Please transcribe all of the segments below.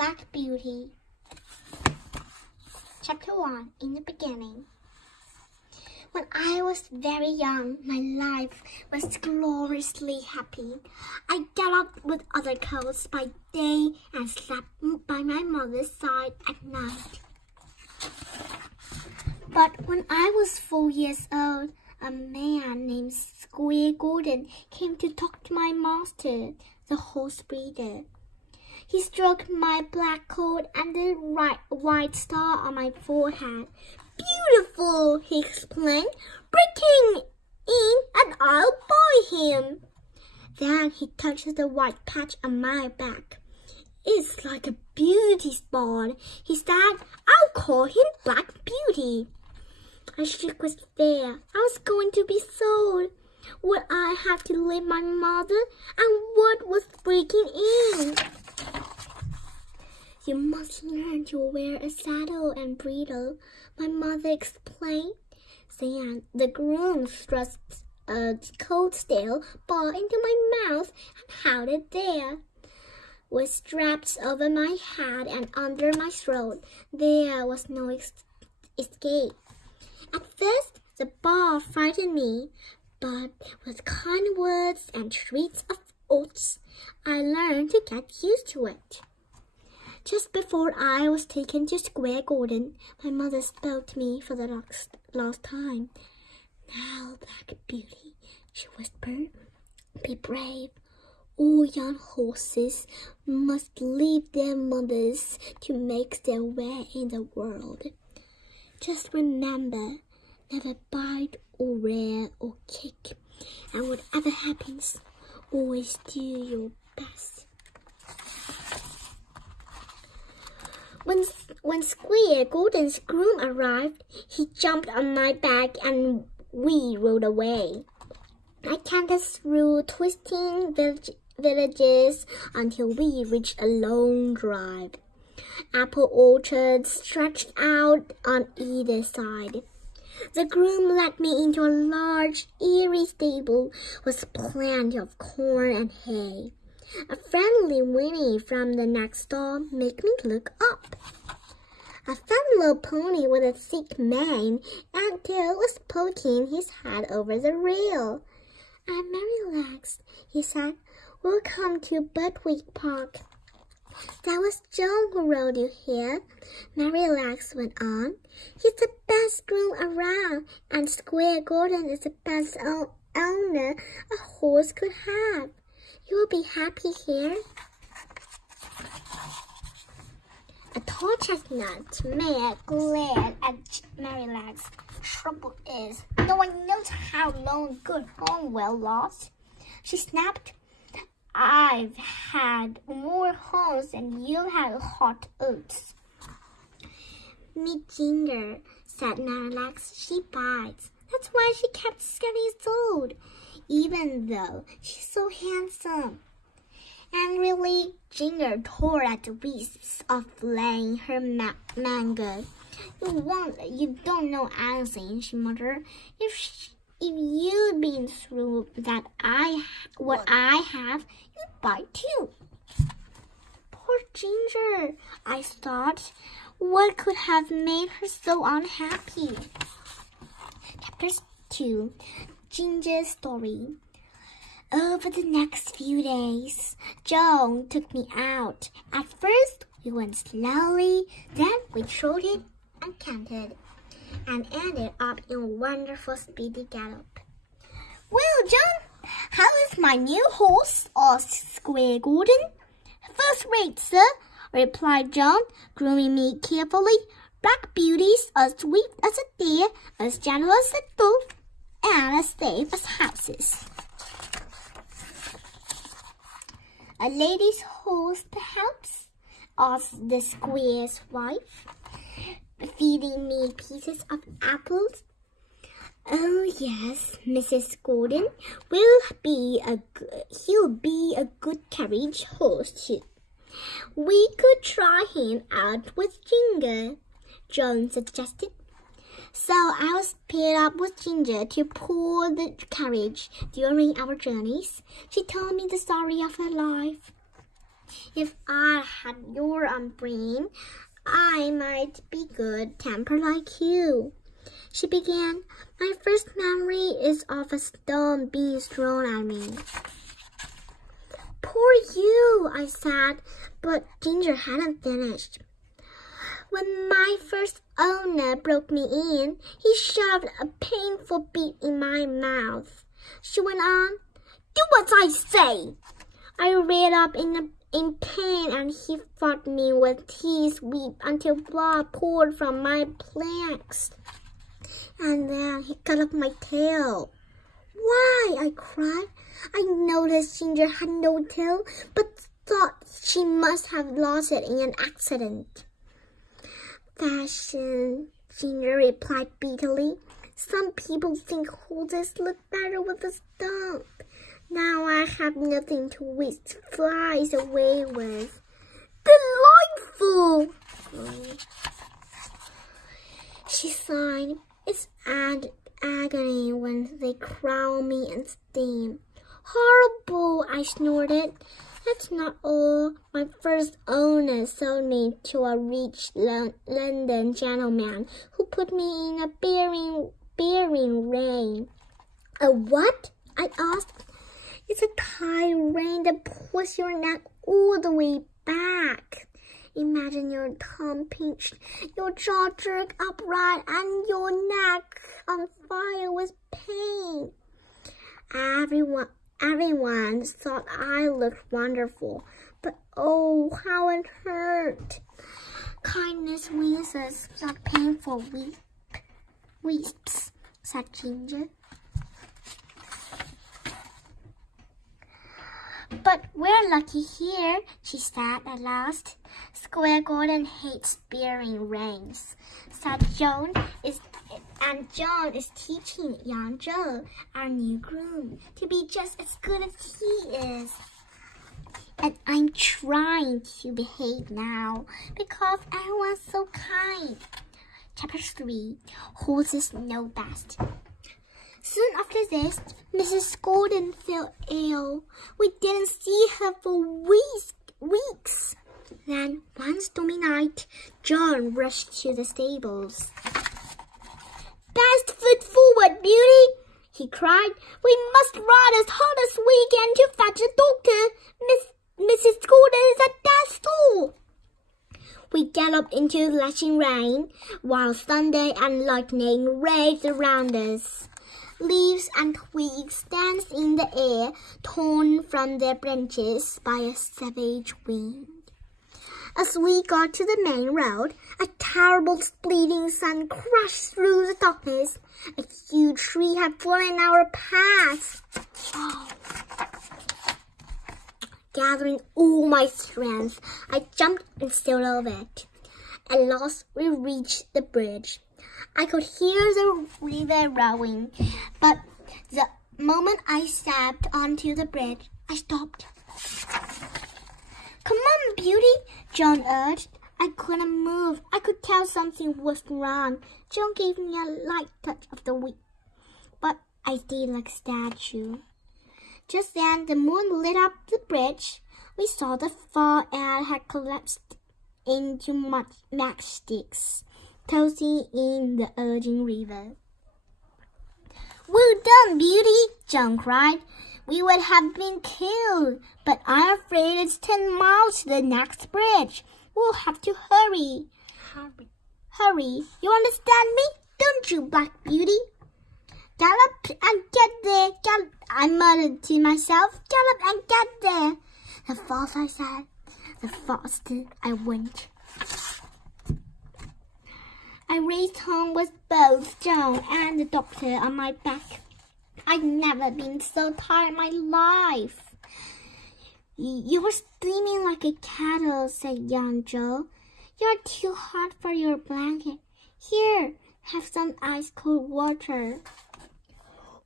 Black Beauty. Chapter 1. In the beginning. When I was very young, my life was gloriously happy. I got up with other girls by day and slept by my mother's side at night. But when I was 4 years old, a man named Square Gordon came to talk to my master, the horse breeder. He stroked my black coat and the white star on my forehead. "Beautiful," he explained. "Breaking in and I'll buy him." Then he touched the white patch on my back. "It's like a beauty spot," he said. "I'll call him Black Beauty." I shook with fear. I was going to be sold. Would I have to leave my mother? And what was breaking in? "You must learn to wear a saddle and bridle," my mother explained. Then the groom thrust a coat-tail ball into my mouth and held it there. With straps over my head and under my throat, there was no escape. At first, the ball frightened me, but with kind words and treats of oaths, I learned to get used to it. Just before I was taken to Square Gordon, my mother spoke to me for the last time. "Now, Black Beauty," she whispered, "be brave. All young horses must leave their mothers to make their way in the world. Just remember, never bite or rear or kick, and whatever happens, always do your best." When Square Gordon's groom arrived, he jumped on my back and we rode away. I cantered through twisting villages until we reached a long drive. Apple orchards stretched out on either side. The groom led me into a large, airy stable with plenty of corn and hay. A friendly whinny from the next door made me look up. A fat little pony with a thick mane and tail was poking his head over the rail. "I'm Merrylegs," he said. "Welcome to Budwick Park." "That was John who rode you here," Merrylegs went on. "He's the best groom around, and Square Gordon is the best owner a horse could have. You'll be happy here." A tall chestnut mare glared at Merrylegs. "Trouble is, no one knows how long good home well lost," she snapped. "I've had more homes than you had hot oats." "Meet Ginger," said Merrylegs. "She bites. That's why she kept getting sold, even though she's so handsome." And really, Ginger tore at the wisps of laying her mango. You don't know anything," she muttered. If you'd been through what I have, you'd bite too." Poor Ginger, I thought. What could have made her so unhappy? Chapter 2. Ginger's Story. Over the next few days, Joan took me out. At first, we went slowly, then we trotted and cantered, and ended up in a wonderful speedy gallop. "Well, John, how is my new horse?" asked Square Gordon. "First rate, sir," replied John, grooming me carefully. "Black Beauty's as sweet as a deer, as gentle as a dove, and as safe as houses." "A lady's horse, perhaps?" asked the Squire's wife, feeding me pieces of apples. "Oh, yes, Mrs. Gordon he'll be a good carriage horse, too. We could try him out with Ginger," Joan suggested. So I was paired up with Ginger to pull the carriage during our journeys. She told me the story of her life. If I had your brain, I might be good-tempered like you. She began. My first memory is of a stone being thrown at me. Poor you, I said, but Ginger hadn't finished. When my first owner broke me in, he shoved a painful bit in my mouth. She went on, do what I say. I reared up in pain, and he fought me with his whip until blood poured from my flanks. And then he cut off my tail. Why? I cried. I noticed Ginger had no tail, but thought she must have lost it in an accident. Fashion, Ginger replied bitterly. Some people think horses look better with a stump. Now I have nothing to whisk flies away with. Delightful! She sighed. It's agony when they crown me and sting. Horrible, I snorted. That's not all. My first owner sold me to a rich London gentleman who put me in a bearing rein. A what? I asked. It's a tie rein that pulls your neck all the way back. Imagine your tongue pinched, your jaw jerked upright, and your neck on fire with pain. Everyone thought I looked wonderful, but oh, how it hurt. Kindness wheezes, not painful weeps, said Ginger. But we're lucky here, she said at last. Squire Gordon hates bearing reins, said Joan, and John is teaching young Joe, our new groom, to be just as good as he is. And I'm trying to behave now, because everyone's so kind. Chapter 3, Horses Know Best. Soon after this, Mrs. Gordon fell ill. We didn't see her for weeks. Then, one stormy night, John rushed to the stables. Best foot forward, Beauty, he cried. We must ride as hard as we can to fetch a doctor. Mrs. Gordon is at death's door. We galloped into the lashing rain, while thunder and lightning raged around us. Leaves and twigs danced in the air, torn from their branches by a savage wind. As we got to the main road, a terrible splitting sun crashed through the darkness. A huge tree had fallen in our path. Gathering all my strength, I jumped and sailed over it. At last, we reached the bridge. I could hear the river rowing, but the moment I stepped onto the bridge, I stopped. Come on, Beauty, John urged. I couldn't move. I could tell something was wrong. John gave me a light touch of the whip, but I stayed like a statue. Just then, the moon lit up the bridge. We saw the far end had collapsed into matchsticks, tossing in the urging river. Well done, Beauty, John cried. We would have been killed, but I'm afraid it's 10 miles to the next bridge. We'll have to hurry. Hurry. You understand me? Don't you, Black Beauty? Gallop and get there. Gallop, I muttered to myself. Gallop and get there. The faster I said, the faster I went. I raced home with both John and the doctor on my back. I've never been so tired in my life. You're steaming like a kettle, said young Joe. You're too hot for your blanket. Here, have some ice-cold water.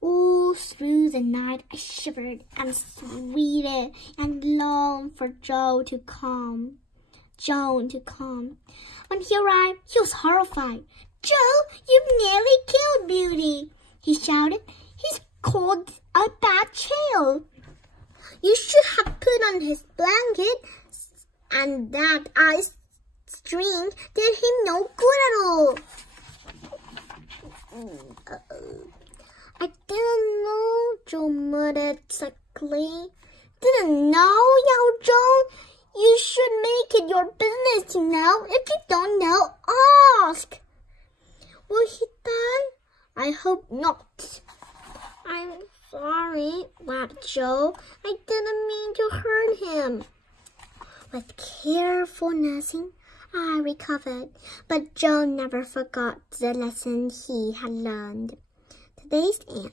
All through the night, I shivered and sweated and longed for Joan to come. When he arrived, he was horrified. Joe, you've nearly killed Beauty, he shouted. He's caught a bad chill. You should have put on his blanket, and that ice string did him no good at all. I didn't know, Joe muttered sickly. Didn't know, Yao Zhong. You should make it your business to know. If you don't know, ask. Will he die? I hope not. I'm sorry, laughed Joe. I didn't mean to hurt him. With careful nursing, I recovered, but Joe never forgot the lesson he had learned. Today's end.